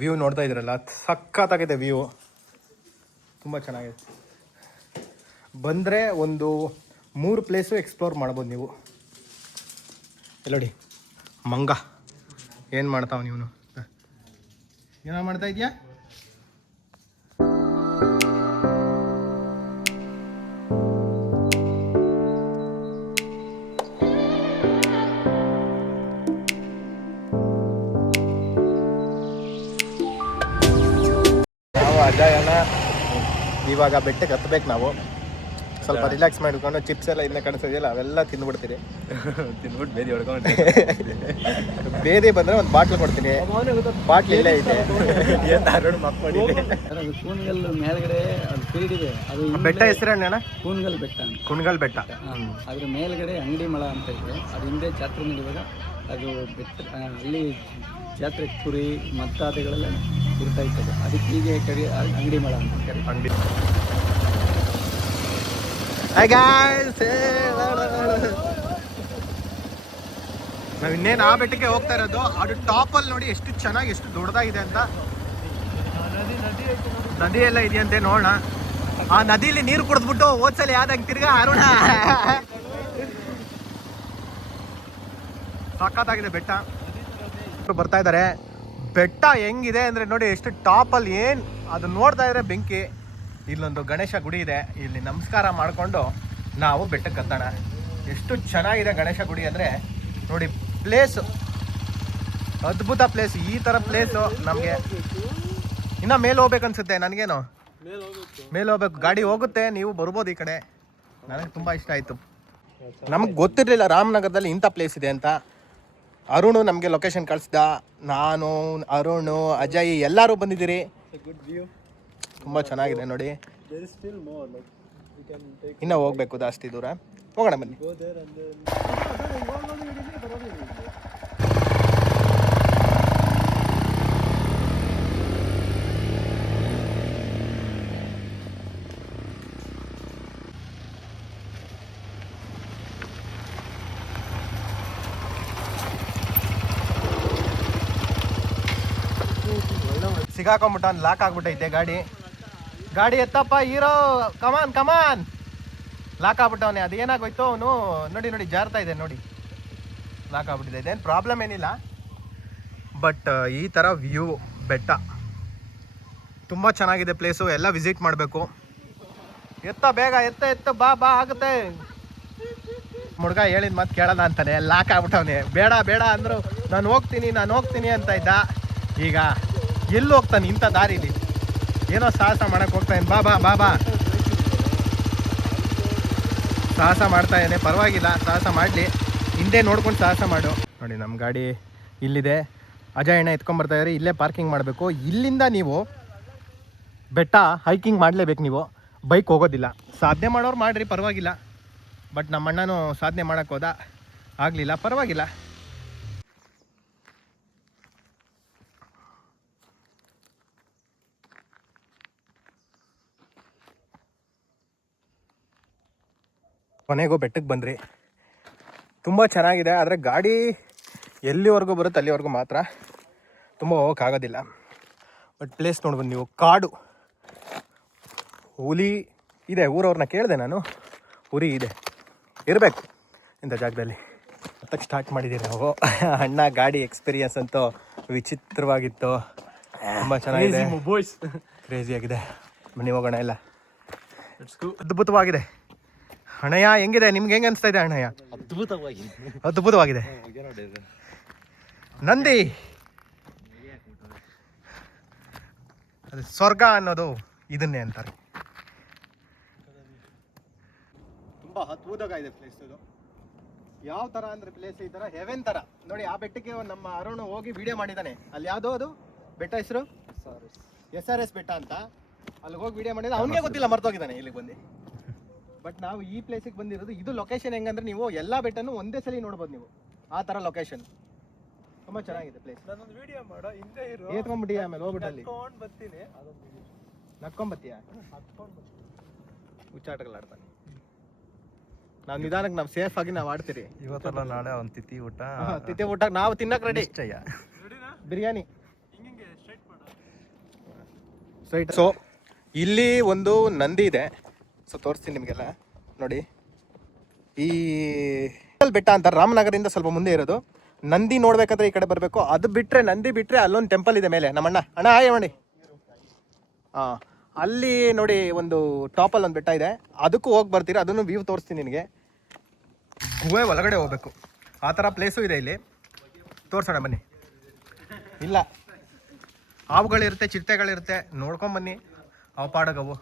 View ನೋಡ್ತಾ ಇದ್ದೀರಲ್ಲ, ಸಖತ್ತಾಗಿದೆ ವ್ಯೂ, ತುಂಬ ಚೆನ್ನಾಗಿದೆ. ಬಂದರೆ ಒಂದು 3 ಪ್ಲೇಸು ಎಕ್ಸ್ಪ್ಲೋರ್ ಮಾಡ್ಬೋದು ನೀವು. ಎಲ್ಲೋಡಿ ಮಂಗ ಏನು ಮಾಡ್ತಾವ ನೀವನು, ಏನೋ ಮಾಡ್ತಾ ಇದೆಯಾ? ನಾವು ಅಜಯನ ಇವಾಗ ಬೆಟ್ಟಕ್ಕೆ ಹತ್ಬೇಕು. ನಾವು ಸ್ವಲ್ಪ ರಿಲ್ಯಾಕ್ಸ್ ಮಾಡ್ಕೊಂಡು ಚಿಪ್ಸ್ ಎಲ್ಲ ಇನ್ನೂ ಕಾಣಿಸೋದಿಲ್ಲ, ಅವೆಲ್ಲ ತಿಂದ್ಬಿಡ್ತೀರಿ. ತಿಂದ್ಬಿಟ್ಟು ಬೇದಿ ಹೊಡ್ಕೊಂಡು ಬೇರೆ ಬಂದರೆ ಒಂದು ಬಾಟ್ಲ್ ಕೊಡ್ತೀನಿ, ಬಾಟ್ಲ್ ಇಲ್ಲೇ ಇದೆ. ಕೂನ್ಗಲ್ ಮೇಲ್ಗಡೆ ಅದು ಫೀಲ್ಡ್ ಇದೆ, ಅದು ಬೆಟ್ಟ ಹೆಸರೇನ? ಕೂನ್ಗಲ್ ಬೆಟ್ಟ ಅಂತ. ಕುಣಗಲ್ ಬೆಟ್ಟ. ಅದ್ರ ಮೇಲ್ಗಡೆ ಅಂಗಡಿ ಮಳ ಅಂತ ಇದೆ, ಅದು ಹಿಂದೆ ಜಾತ್ರೆ ನಡೆಯುವಾಗ ಅದು ಬೆಟ್ಟ ಅಲ್ಲಿ ಜಾತ್ರೆ ಕುರಿ ಮತ್ತಾದಗಳೆಲ್ಲ ಇರ್ತಾ ಇರ್ತದೆ, ಅದಕ್ಕೆ ಹೀಗೆ ಅಂಗಡಿ ಮಳ ಅಂತ ಕರಿ. ಅಂಗಡಿ. ನಾವು ಇನ್ನೇನು ಆ ಬೆಟ್ಟಕ್ಕೆ ಹೋಗ್ತಾ ಇರೋದು. ಅದು ಟಾಪಲ್ಲಿ ನೋಡಿ ಎಷ್ಟು ಚೆನ್ನಾಗಿ, ಎಷ್ಟು ದೊಡ್ಡದಾಗಿದೆ ಅಂತ. ನದಿ ಎಲ್ಲ ಇದೆಯಂತೆ, ನೋಡೋಣ. ಆ ನದಿಲಿ ನೀರು ಕುಡಿದ್ಬಿಟ್ಟು ಹೋದ್ಸಲ ಯಾವ್ದಂಗೆ ತಿರ್ಗಾ ಅರುಣ. ಸಖತ್ತಾಗಿದೆ ಬೆಟ್ಟ. ಬರ್ತಾ ಇದ್ದಾರೆ. ಬೆಟ್ಟ ಹೆಂಗಿದೆ ಅಂದರೆ ನೋಡಿ, ಎಷ್ಟು ಟಾಪಲ್ಲಿ, ಏನು ಅದು ನೋಡ್ತಾ ಇದ್ರೆ ಬೆಂಕಿ. ಇಲ್ಲೊಂದು ಗಣೇಶ ಗುಡಿ ಇದೆ, ಇಲ್ಲಿ ನಮಸ್ಕಾರ ಮಾಡಿಕೊಂಡು ನಾವು ಬೆಟ್ಟಕ್ಕೆ ಹತ್ತೋಣ. ಎಷ್ಟು ಚೆನ್ನಾಗಿದೆ ಗಣೇಶ ಗುಡಿ ಅಂದರೆ ನೋಡಿ. ಪ್ಲೇಸು ಅದ್ಭುತ ಪ್ಲೇಸ್. ಈ ಥರ ಪ್ಲೇಸು ನಮಗೆ ಇನ್ನೂ ಮೇಲೆ ಹೋಗ್ಬೇಕನ್ಸುತ್ತೆ. ನನಗೇನು ಮೇಲೆ ಹೋಗ್ಬೇಕು, ಗಾಡಿ ಹೋಗುತ್ತೆ, ನೀವು ಬರ್ಬೋದು ಈ ಕಡೆ. ನನಗೆ ತುಂಬ ಇಷ್ಟ ಆಯಿತು. ನಮಗೆ ಗೊತ್ತಿರಲಿಲ್ಲ ರಾಮನಗರದಲ್ಲಿ ಇಂಥ ಪ್ಲೇಸ್ ಇದೆ ಅಂತ. ಅರುಣು ನಮಗೆ ಲೊಕೇಶನ್ ಕಳಿಸ್ದ. ನಾನು, ಅರುಣು, ಅಜಯ್ ಎಲ್ಲರೂ ಬಂದಿದ್ದೀರಿ. ತುಂಬ ಚೆನ್ನಾಗಿದೆ ನೋಡಿ. ಇನ್ನೂ ಹೋಗ್ಬೇಕು ಜಾಸ್ತಿ ದೂರ, ಹೋಗೋಣ ಬನ್ನಿ. ಸಿಗಾಕೊಂಬಿಟ್ಟ, ಲಾಕ್ ಆಗ್ಬಿಟ್ಟೈತೆ ಗಾಡಿ ಎತ್ತಪ್ಪ ಹೀರೋ, ಕಮಾನ್. ಲಾಕ್ ಆಗ್ಬಿಟ್ಟವನೆ. ಅದು ಏನಾಗೋಯ್ತು ಅವನು ನೋಡಿ ಜಾರ್ತಾ ಇದೆ ನೋಡಿ, ಲಾಕ್ ಆಗ್ಬಿಟ್ಟಿದೆ. ಇದೇನು ಪ್ರಾಬ್ಲಮ್ ಏನಿಲ್ಲ, ಬಟ್ ಈ ಥರ ವ್ಯೂ ಬೆಟ್ಟ ತುಂಬ ಚೆನ್ನಾಗಿದೆ ಪ್ಲೇಸು. ಎಲ್ಲ ವಿಸಿಟ್ ಮಾಡಬೇಕು. ಬೇಗ ಎತ್ತ ಬಾ ಆಗುತ್ತೆ. ಹುಡುಗ ಹೇಳಿದ ಮಾತು ಕೇಳಲ್ಲ ಅಂತಾನೆ, ಲಾಕ್ ಆಗ್ಬಿಟ್ಟವನೆ. ಬೇಡ ಅಂದರು ನಾನು ಹೋಗ್ತೀನಿ ಅಂತ ಇದ್ದ. ಈಗ ಎಲ್ಲಿ ಹೋಗ್ತಾನೆ ಇಂಥ ದಾರಿಲಿ? ಏನೋ ಸಾಹಸ ಮಾಡಕ್ಕೆ ಹೋಗ್ತಾನೆ. ಬಾ ಸಾಹಸ ಮಾಡ್ತಾ ಇದ್ದಾನೆ, ಪರವಾಗಿಲ್ಲ, ಸಾಹಸ ಮಾಡಲಿ. ಹಿಂದೆ ನೋಡ್ಕೊಂಡು ಸಾಹಸ ಮಾಡು. ನೋಡಿ ನಮ್ಮ ಗಾಡಿ ಇಲ್ಲಿದೆ. ಅಜಯ್ ಅಣ್ಣ ಎತ್ಕೊಂಡ್ಬರ್ತಾ ಇದ್ದಾರೆ. ಇಲ್ಲೇ ಪಾರ್ಕಿಂಗ್ ಮಾಡಬೇಕು. ಇಲ್ಲಿಂದ ನೀವು ಬೆಟ್ಟ ಹೈಕಿಂಗ್ ಮಾಡಲೇಬೇಕು. ನೀವು ಬೈಕ್ ಹೋಗೋದಿಲ್ಲ. ಸಾಧನೆ ಮಾಡೋರು ಮಾಡಿರಿ, ಪರವಾಗಿಲ್ಲ. ಬಟ್ ನಮ್ಮ ಅಣ್ಣನೂ ಸಾಧನೆ ಮಾಡೋಕ್ಕೆ ಹೋದ, ಆಗಲಿಲ್ಲ, ಪರವಾಗಿಲ್ಲ. ಕೊನೆಗೂ ಬೆಟ್ಟಕ್ಕೆ ಬಂದ್ರಿ. ತುಂಬ ಚೆನ್ನಾಗಿದೆ, ಆದರೆ ಗಾಡಿ ಎಲ್ಲಿವರೆಗೂ ಬರುತ್ತೆ ಅಲ್ಲಿವರೆಗೂ ಮಾತ್ರ, ತುಂಬ ಹೋಗೋಕ್ಕಾಗೋದಿಲ್ಲ. ಬಟ್ ಪ್ಲೇಸ್ ನೋಡ್ಬೋದು ನೀವು. ಕಾಡು, ಹುಲಿ ಇದೆ. ಊರವ್ರನ್ನ ಕೇಳಿದೆ ನಾನು, ಹುಲಿ ಇದೆ, ಇರಬೇಕು ಇಂಥ ಜಾಗದಲ್ಲಿ. ಹತ್ತಕ್ಕೆ ಸ್ಟಾರ್ಟ್ ಮಾಡಿದ್ದೀರಿ ನಾವು. ಅಣ್ಣ ಗಾಡಿ ಎಕ್ಸ್ಪೀರಿಯನ್ಸ್ ಅಂತೂ ವಿಚಿತ್ರವಾಗಿತ್ತು, ತುಂಬ ಚೆನ್ನಾಗಿದೆ, ಕ್ರೇಜಿ ಆಗಿದೆ. ಬನ್ನಿ ಹೋಗೋಣ ಎಲ್ಲ. ಅದ್ಭುತವಾಗಿದೆ. ಅಣ್ಣಯ್ಯ ಹೆಂಗಿದೆ? ನಿಮ್ಗೆ ಹೆಂಗೆ ಅನಿಸ್ತಾ ಇದೆ ಅಣ್ಣಯ್ಯ? ಅದ್ಭುತವಾಗಿದೆ. ನಂದಿ ಅದು ಸ್ವರ್ಗ ಅನ್ನೋದು ಇದನ್ನೇ ಅಂತಾರೆ. ತುಂಬ ಅದ್ಭುತವಾಗಿದೆ ಪ್ಲೇಸ್ ಇದು. ಯಾವ ಥರ ಅಂದರೆ ಪ್ಲೇಸ್ ಈ ಥರ ಹೆವೆನ್ ಥರ ನೋಡಿ. ಆ ಬೆಟ್ಟಕ್ಕೆ ನಮ್ಮ ಅರುಣ್ ಹೋಗಿ ವಿಡಿಯೋ ಮಾಡಿದ್ದಾನೆ. ಅಲ್ಲಿ ಯಾವುದೋ ಅದು ಬೆಟ್ಟ ಹೆಸರು SRS ಬೆಟ್ಟ ಅಂತ. ಅಲ್ಲಿಗೆ ಹೋಗಿ ವಿಡಿಯೋ ಮಾಡಿದ್ರೆ ಅವನಿಗೆ ಗೊತ್ತಿಲ್ಲ, ಮರ್ತೋಗಿದ್ದಾನೆ ಇಲ್ಲಿಗೆ ಬಂದು. ಬಟ್ ನಾವು ಈ ಪ್ಲೇಸಿಗೆ ಬಂದಿರೋದು. ಇದು ಲೊಕೇಶನ್ ಹೆಂಗಂದ್ರೆ ನೀವು ಎಲ್ಲ ಬೆಟ್ಟನೂ ಒಂದೇ ಸಲ ನೋಡ್ಬೋದು ನೀವು. ಆ ಥರ ಲೊಕೇಶನ್ ತುಂಬ ಚೆನ್ನಾಗಿದೆ ಪ್ಲೇಸ್. ನಾನೊಂದು ವಿಡಿಯೋ ಮಾಡೋ, ಹಿಂದೆ ಇರೋ ಏತ್ಕೊಂಡ್ಬಿಟ್ಟು ಆಮೇಲೆ ಹೋಗ್ಬಿಟ್ಟು ಅಲ್ಲಿ ಬರ್ತೀನಿ, ನಕ್ಕೊಂಬತ್ತೀಯ ಹುಚ್ಚಾಟಗಳು ಆಡ್ತಾನೆ. ನಾವು ನಿಧಾನಕ್ಕೆ ನಾವು ಸೇಫ್ ಆಗಿ ನಾವು ಆಡ್ತೀರಿ. ಇವತ್ತಲ್ಲ ನಾಳೆ ಒಂದು ತಿಥಿ ಊಟ ನಾವು ತಿನ್ನಕ್ಕೆ ರೆಡಿ. ಬಿರಿಯಾನಿ ಸೊ ಇಲ್ಲಿ ಒಂದು ನಂದಿ ಇದೆ. ಸೊ ತೋರಿಸ್ತೀನಿ ನಿಮಗೆಲ್ಲ ನೋಡಿ. ಈ ಬೆಟ್ಟ ಅಂತ ರಾಮನಗರದಿಂದ ಸ್ವಲ್ಪ ಮುಂದೆ ಇರೋದು. ನಂದಿ ನೋಡ್ಬೇಕಾದ್ರೆ ಈ ಕಡೆ ಬರಬೇಕು. ಅದು ಬಿಟ್ಟರೆ ನಂದಿ ಬಿಟ್ಟರೆ ಅಲ್ಲೊಂದು ಟೆಂಪಲ್ ಇದೆ ಮೇಲೆ. ನಮ್ಮ ಅಣ್ಣ ಹಾಯ್ ಮಾಡಿ. ಹಾಂ, ಅಲ್ಲಿ ನೋಡಿ ಒಂದು ಟಾಪಲ್ಲಿ ಒಂದು ಬೆಟ್ಟ ಇದೆ. ಅದಕ್ಕೂ ಹೋಗಿ ಬರ್ತೀರಾ, ಅದನ್ನು ವ್ಯೂ ತೋರಿಸ್ತೀನಿ ನಿನಗೆ. ಗುಹೆ ಒಳಗಡೆ ಹೋಗ್ಬೇಕು, ಆ ಥರ ಪ್ಲೇಸು ಇದೆ ಇಲ್ಲಿ. ತೋರಿಸೋಣ ಬನ್ನಿ. ಇಲ್ಲ, ಹಾವುಗಳಿರುತ್ತೆ, ಚಿರತೆಗಳಿರುತ್ತೆ, ನೋಡ್ಕೊಂಬನ್ನಿ. ಅವು ಪಾಡಗವು.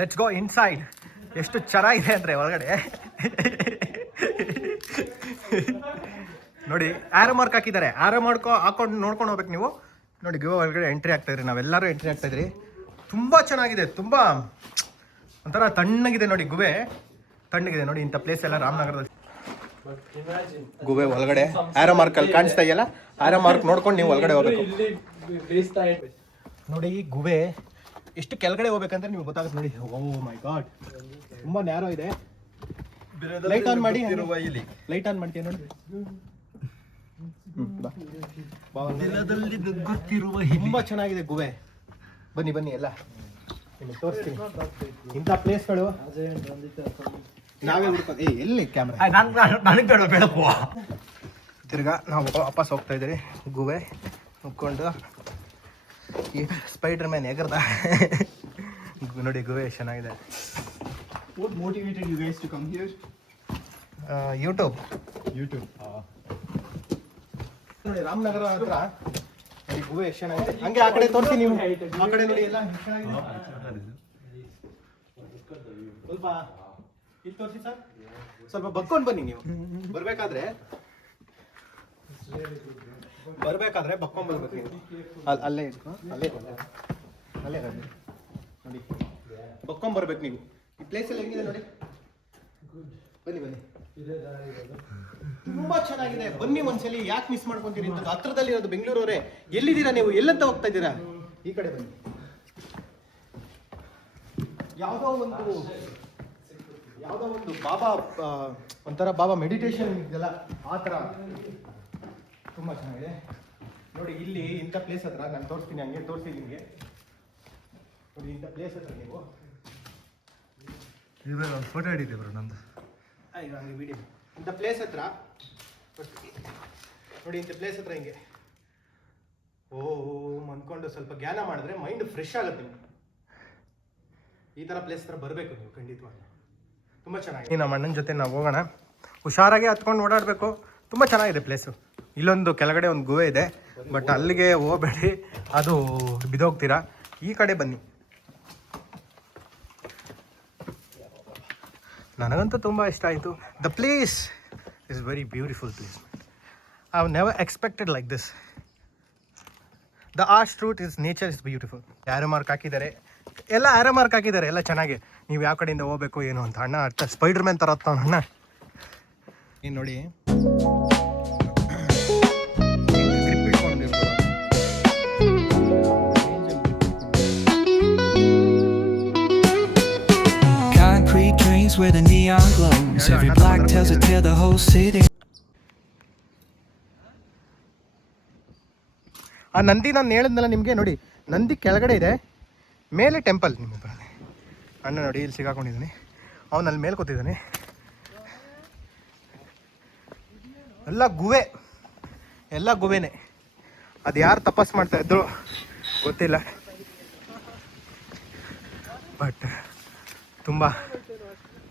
Let's go inside. ಎಷ್ಟು ಚೆನ್ನಾಗಿದೆ ಅಂದರೆ ಒಳಗಡೆ ನೋಡಿ, ಆರೋ ಮಾರ್ಕ್ ಹಾಕಿದ್ದಾರೆ. ಆರೋ ಮಾರ್ಕ್ ಹಾಕೊಂಡು ನೋಡ್ಕೊಂಡು ಹೋಗ್ಬೇಕು ನೀವು. ನೋಡಿ, ಗುಹೆ ಒಳಗಡೆ ಎಂಟ್ರಿ ಆಗ್ತಾಯಿದ್ರಿ, ನಾವೆಲ್ಲರೂ ಎಂಟ್ರಿ ಆಗ್ತಾಯಿದ್ರಿ. ತುಂಬ ಚೆನ್ನಾಗಿದೆ, ತುಂಬ ಒಂಥರ ತಣ್ಣಗಿದೆ ನೋಡಿ. ಗುಹೆ ತಣ್ಣಗಿದೆ ನೋಡಿ. ಇಂಥ ಪ್ಲೇಸ್ ಎಲ್ಲ ರಾಮನಗರದಲ್ಲಿ. ಗುಹೆ ಒಳಗಡೆ ಆರೋ ಮಾರ್ಕ್ ಅಲ್ಲಿ ಕಾಣಿಸ್ತಾ ಇದೆಯಲ್ಲ, ಆರೋ ಮಾರ್ಕ್ ನೋಡ್ಕೊಂಡು ನೀವು ಒಳಗಡೆ ಹೋಗ್ಬೇಕು. ನೋಡಿ, ಈ ಗುಹೆ ಎಷ್ಟು ಕೆಳಗಡೆ ಹೋಗ್ಬೇಕಂತ ನಿಮ್ಗೆ ಗೊತ್ತಾಗುತ್ತೆ ನೋಡಿ. ಓ ಮೈ ಗಾಡ್, ತುಂಬಾ ನ್ಯಾರೋ ಇದೆ. ಲೈಟ್ ಆನ್ ಮಾಡಿ, ಲೈಟ್ ಆನ್ ಮಾಡ್ತೀಯ ನೋಡಿ. ತುಂಬಾ ಚೆನ್ನಾಗಿದೆ ಗುಹೆ. ಬನ್ನಿ ಬನ್ನಿ, ಎಲ್ಲ ನಿಮಗೆ ತೋರಿಸ್ತೀನಿ. ಇಂಥ ಪ್ಲೇಸ್ಗಳು ನಾವೇ ಹುಡ್ಕೋದು. ಎಲ್ಲಿ ಕ್ಯಾಮ್ರಾ? ನನಗೆ ಬೇಡ ಬೇಡಪ್ಪ. ತಿರ್ಗಾ ನಾವು ವಾಪಸ್ ಹೋಗ್ತಾ ಇದ್ದೀರಿ. ಗುಹೆ ಮುಕ್ಕೊಂಡು ಈ ಸ್ಪೈಡರ್ ಮ್ಯಾನ್ ಎಗರ್ದ ನೋಡಿ. ಗುಹೆ ಚೆನ್ನಾಗಿದೆ. What motivated you guys to come here? YouTube. ನೋಡಿ, ರಾಮನಗರ ಹತ್ರ ಈ ಗುಹೆ ಎಷ್ಟು ಚೆನ್ನಾಗಿದೆ. ಹಂಗೆ ಆ ಕಡೆ ತೋರಿಸಿ ನೀವು. ಆ ಕಡೆ ನೋಡಿ, ಎಲ್ಲ ಎಷ್ಟು ಚೆನ್ನಾಗಿದೆ. ಸ್ವಲ್ಪ ಇಲ್ಲಿ ತೋರಿಸಿ ಸರ್. ಸ್ವಲ್ಪ ಬಕ್ಕೊಂಡು ಬನ್ನಿ ನೀವು. ಬರ್ಬೇಕಾದ್ರೆ ಬಕ್ಕೊಂಡ್ ಬರ್ಬೇಕು ನೀವು. ಅಲ್ಲೇ ಇಟ್ಕೊ, ಅಲ್ಲೇ ನೋಡಿ, ಬಕ್ಕೊಂಡ್ ಬರ್ಬೇಕು ನೀವು. ಈ ಪ್ಲೇಸ್ ಎಲ್ಲ ಹೆಂಗಿದೆ ನೋಡಿ. ಬನ್ನಿ. ತುಂಬಾ ಚೆನ್ನಾಗಿದೆ. ಬನ್ನಿ ಒಂದ್ಸಲಿ. ಯಾಕೆ ಮಿಸ್ ಮಾಡ್ಕೊಂತೀರಿ? ಇಂಥದ್ದು ಹತ್ರದಲ್ಲಿ ಇರೋದು. ಬೆಂಗಳೂರವರೇ ಎಲ್ಲಿದ್ದೀರಾ ನೀವು? ಎಲ್ಲಂತ ಹೋಗ್ತಾ ಇದ್ದೀರಾ? ಈ ಕಡೆ ಬನ್ನಿ. ಯಾವುದೋ ಒಂದು ಬಾಬಾ, ಒಂಥರ ಬಾಬಾ ಮೆಡಿಟೇಷನ್ ಇದೆಲ್ಲ, ಆ ಥರ ತುಂಬ ಚೆನ್ನಾಗಿದೆ ನೋಡಿ. ಇಲ್ಲಿ ಇಂಥ ಪ್ಲೇಸ್ ಹತ್ರ ನಾನು ತೋರಿಸ್ತೀನಿ, ಹಂಗೆ ತೋರಿಸ್ತೀನಿ ನಿಮಗೆ ನೋಡಿ. ಇಂಥ ಪ್ಲೇಸ್ ಹತ್ರ ನೀವು ಒಂದು ಫೋಟೋ ಹಿಡಿದೆ ಬರೋ ನಂದು. ಹಂಗೆ ವಿಡಿಯೋ. ಇಂಥ ಪ್ಲೇಸ್ ಹತ್ರ ನೋಡಿ, ಇಂಥ ಪ್ಲೇಸ್ ಹತ್ರ ಹಿಂಗೆ ಅಂದ್ಕೊಂಡು ಸ್ವಲ್ಪ ಜ್ಞಾನ ಮಾಡಿದ್ರೆ ಮೈಂಡ್ ಫ್ರೆಶ್ ಆಗುತ್ತೆ ನಿಮ್ಗೆ. ಈ ಥರ ಪ್ಲೇಸ್ ಹತ್ರ ಬರಬೇಕು ನೀವು ಖಂಡಿತವಾಗಿ. ತುಂಬ ಚೆನ್ನಾಗಿದೆ. ನಮ್ಮ ಅಣ್ಣನ ಜೊತೆ ನಾವು ಹೋಗೋಣ. ಹುಷಾರಾಗಿ ಹತ್ಕೊಂಡು ಓಡಾಡಬೇಕು. ತುಂಬ ಚೆನ್ನಾಗಿದೆ ಪ್ಲೇಸು. ಇಲ್ಲೊಂದು ಕೆಳಗಡೆ ಒಂದು ಗುಹೆ ಇದೆ, ಬಟ್ ಅಲ್ಲಿಗೆ ಹೋಗಬೇಡಿ, ಅದು ಬಿದ್ದೋಗ್ತೀರಾ. ಈ ಕಡೆ ಬನ್ನಿ. ನನಗಂತೂ ತುಂಬ ಇಷ್ಟ ಆಯಿತು. The place is very beautiful place. I have never expected like this. The art route is nature is beautiful. Arrow mark ಹಾಕಿದ್ದಾರೆ, ಎಲ್ಲ ಆರೋ ಮಾರ್ಕ್ ಹಾಕಿದ್ದಾರೆ, ಎಲ್ಲ ಚೆನ್ನಾಗಿ. ನೀವು ಯಾವ ಕಡೆಯಿಂದ ಹೋಗ್ಬೇಕು ಏನು ಅಂತ. ಅಣ್ಣ ಅರ್ಥ ಸ್ಪೈಡರ್ ಮ್ಯಾನ್ ಥರ ಹತ್ತ ಅಣ್ಣ. ಏನು ನೋಡಿ, grip ಇಟ್ಕೊಂಡಿರ್ಬೋದು. Concrete dreams where the neon glows. Every block tells a tale, the whole city. ಆ ನಂದಿ ನಾನು ಹೇಳಿದ್ನಲ್ಲ ನಿಮಗೆ ನೋಡಿ. ನಂದಿ ಕೆಳಗಡೆ ಇದೆ, ಮೇಲೆ ಟೆಂಪಲ್. ನಿಮಗೆ ಅಣ್ಣ ನೋಡಿ, ಇಲ್ಲಿ ಸಿಗಾಕೊಂಡಿದ್ದಾನೆ. ಅವನು ಅಲ್ಲಿ ಮೇಲೆ ಕೂತಿದ್ದಾನೆ. ಎಲ್ಲ ಗುಹೆನೇ. ಅದು ಯಾರು ತಪಸ್ ಮಾಡ್ತಾ ಇದ್ರು ಗೊತ್ತಿಲ್ಲ, ಬಟ್ ತುಂಬ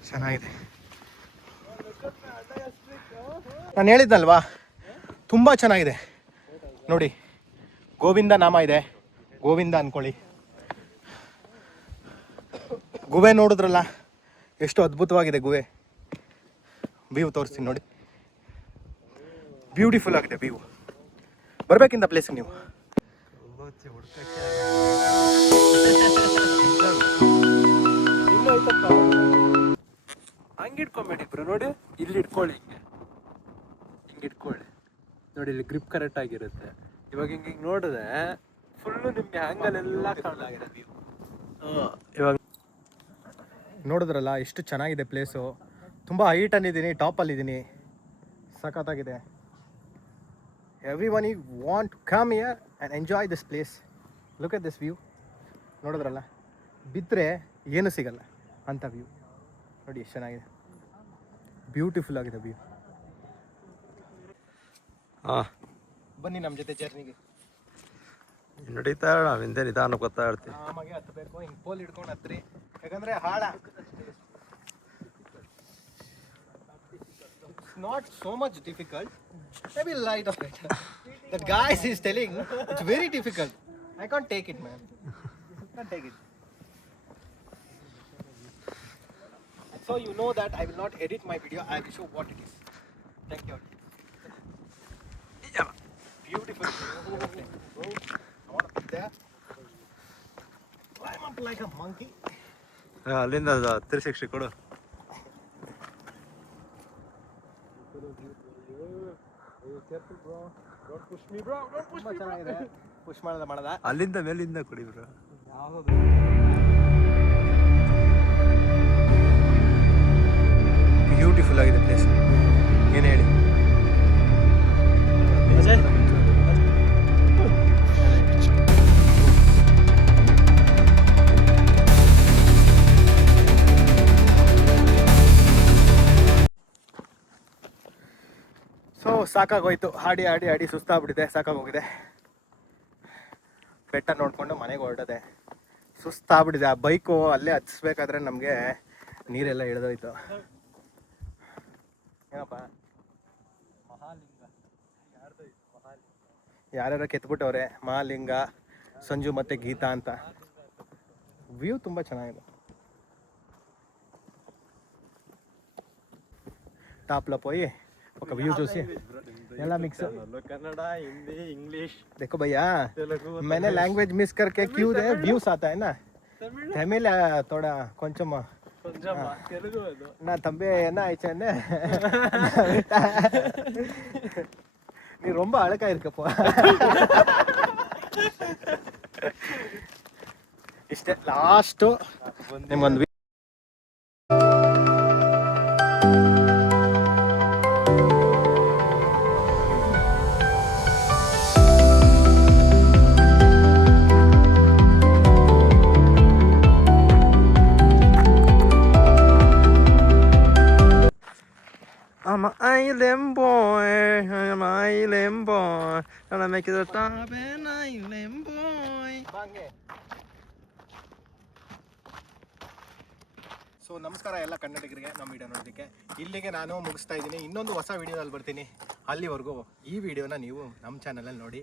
ಚೆನ್ನಾಗಿದೆ. ನಾನು ಹೇಳಿದ್ನಲ್ವಾ, ತುಂಬ ಚೆನ್ನಾಗಿದೆ ನೋಡಿ. ಗೋವಿಂದ ನಾಮ ಇದೆ, ಗೋವಿಂದ ಅಂದ್ಕೊಳ್ಳಿ. ಗುಹೆ ನೋಡಿದ್ರಲ್ಲ ಎಷ್ಟು ಅದ್ಭುತವಾಗಿದೆ ಗುಹೆ. ವ್ಯೂ ತೋರಿಸ್ತೀನಿ ನೋಡಿ, ಬ್ಯೂಟಿಫುಲ್ ಆಗಿದೆ ವ್ಯೂ. ಬರ್ಬೇಕಿಂತ ಪ್ಲೇಸಿಗೆ ನೀವು. ಹಂಗೆ ಇಟ್ಕೊಂಬೇಡಿ ಬ್ರೋ. ನೋಡಿ, ಇಲ್ಲಿ ಇಟ್ಕೊಳ್ಳಿ, ಹಿಂಗೆ ಇಟ್ಕೊಳ್ಳಿ ನೋಡಿ. ಇಲ್ಲಿ ಗ್ರಿಪ್ ಕರೆಕ್ಟ್ ಆಗಿರುತ್ತೆ. ಇವಾಗ ಹಿಂಗೆ ನೋಡಿದ್ರೆ ಫುಲ್ಲು ನಿಮಗೆ ಹ್ಯಾಂಗಲ್ ಎಲ್ಲ ಕಾಣಲಾಗಿದೆ ವ್ಯೂ. ಇವಾಗ ನೋಡಿದ್ರಲ್ಲ ಎಷ್ಟು ಚೆನ್ನಾಗಿದೆ ಪ್ಲೇಸು. ತುಂಬ ಹೈಟಲ್ಲಿದ್ದೀನಿ, ಟಾಪಲ್ಲಿದ್ದೀನಿ, ಸಖತ್ತಾಗಿದೆ. Everyone you want to come here and enjoy this place. Look at this view. ನೋಡಿದ್ರಲ್ಲ, ಬಿದ್ದರೆ ಏನು ಸಿಗಲ್ಲ ಅಂಥ ವ್ಯೂ ನೋಡಿ, ಎಷ್ಟು ಚೆನ್ನಾಗಿದೆ, ಬ್ಯೂಟಿಫುಲ್ ಆಗಿದೆ ವ್ಯೂ. ಹಾಂ ಬನ್ನಿ ನಮ್ಮ ಜೊತೆ ಜರ್ನಿಗೆ. ನಡೀತಾ ನಾವು ಹಿಂದೆ ನಿಧಾನ ಗೊತ್ತಾ ಇರ್ತೀವಿ. ಆಮಾಗೆ ಹತ್ತಬೇಕು, ಹಿಂಗೆ ಪೋಲ್ ಹಿಡ್ಕೊಂಡು ಹತ್ರಿ, ಯಾಕಂದರೆ ಹಾಳ. It's not so much difficult, maybe light of it. That guy is telling it's very difficult. I can't take it, man. Can't take it. So you know that I will not edit my video, I will show what it is. Thank you. Beautiful. Bro, I want to be there. Climb up like a monkey. ಅಲ್ಲಿಂದ 360 ಕೊಡು. Careful bro. Don't push me bro. Don't push me. ಚೆನ್ನಾಗಿದೆ. Push ಮಾಡದ. ಅಲ್ಲಿಂದ ಮೇಲಿಂದ ಕೊಡಿ bro. Beautiful ಆಗಿದೆ place. ಏನು ಹೇಳಿ? ಸೊ ಸಾಕಾಗೋಯ್ತು, ಹಾಡಿ ಹಾಡಿ ಹಾಡಿ ಸುಸ್ತಾಗ್ಬಿಟ್ಟಿದೆ, ಸಾಕಾಗೋಗಿದೆ. ಬೆಟ್ಟ ನೋಡಿಕೊಂಡು ಮನೆಗೆ ಹೊರಟದೆ, ಸುಸ್ತಾಗ್ಬಿಟ್ಟಿದೆ. ಆ ಬೈಕು ಅಲ್ಲೇ ಹತ್ತಿಸ್ಬೇಕಾದ್ರೆ ನಮಗೆ ನೀರೆಲ್ಲ ಇಳಿದೋಯ್ತು. ಏನಪ್ಪ ಯಾರ್ಯಾರ ಕೆತ್ಬಿಟ್ಟವ್ರೆ, ಮಹಾಲಿಂಗ, ಸಂಜು ಮತ್ತು ಗೀತಾ ಅಂತ. ವ್ಯೂ ತುಂಬ ಚೆನ್ನಾಗಿದೆ. ಟಾಪ್ಲ పోయి ఒక వ్యూ చూసి ఎలా मिक्स ಕನ್ನಡ, ಹಿಂದಿ, ಇಂಗ್ಲಿಷ್. देखो भैया, मैंने लैंग्वेज मिस करके क्यों दे, व्यूज आता है ना. तमिल थोड़ा కొంచెం తెలుగు ಅದು. నా தம்பி என்ன ஆயிடுச்சேன்னு நீ ரொம்ப அழகா இருக்கப்போ. ಇಷ್ಟೇ ಲಾಸ್ಟು ನಿಮ್ಗೊಂದು I'm an island boy, I'm an island boy, and I make it a top an island boy. So ನಮಸ್ಕಾರ ಎಲ್ಲ ಕನ್ನಡಿಗರಿಗೆ, ನಮ್ಮ ವಿಡಿಯೋ ನೋಡೋದಕ್ಕೆ. ಇಲ್ಲಿಗೆ ನಾನು ಮುಗಿಸ್ತಾ ಇದ್ದೀನಿ. ಇನ್ನೊಂದು ಹೊಸ ವಿಡಿಯೋದಲ್ಲಿ ಬರ್ತೀನಿ. ಅಲ್ಲಿವರೆಗೂ ಈ ವಿಡಿಯೋನ ನೀವು ನಮ್ಮ ಚಾನಲಲ್ಲಿ ನೋಡಿ.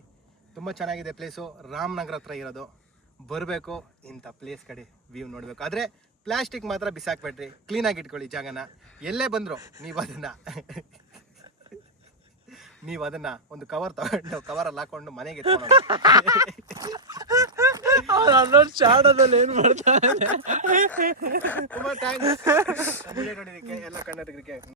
ತುಂಬ ಚೆನ್ನಾಗಿದೆ ಪ್ಲೇಸು, ರಾಮನಗರ ಹತ್ರ ಇರೋದು. ಬರಬೇಕು, ಇಂಥ ಪ್ಲೇಸ್ ಕಡೆ ವ್ಯೂ ನೋಡಬೇಕು. ಆದರೆ ಪ್ಲಾಸ್ಟಿಕ್ ಮಾತ್ರ ಬಿಸಾಕ್ಬೇಡ್ರಿ, ಕ್ಲೀನಾಗಿ ಇಟ್ಕೊಳ್ಳಿ ಜಾಗನ. ಎಲ್ಲೇ ಬಂದರು ನೀವು ಅದನ್ನು ಒಂದು ಕವರ್ ತಗೊಂಡು ಕವರಲ್ಲಿ ಹಾಕೊಂಡು ಮನೆಗೆ ಚಾಡದಲ್ಲಿ ಏನು ಮಾಡ್ತಾರೆ. ತುಂಬ ಥ್ಯಾಂಕ್ಸ್ ನೋಡಿದ್ದಕ್ಕೆ ಎಲ್ಲ ಕನ್ನಡಿಗರಿಗೆ.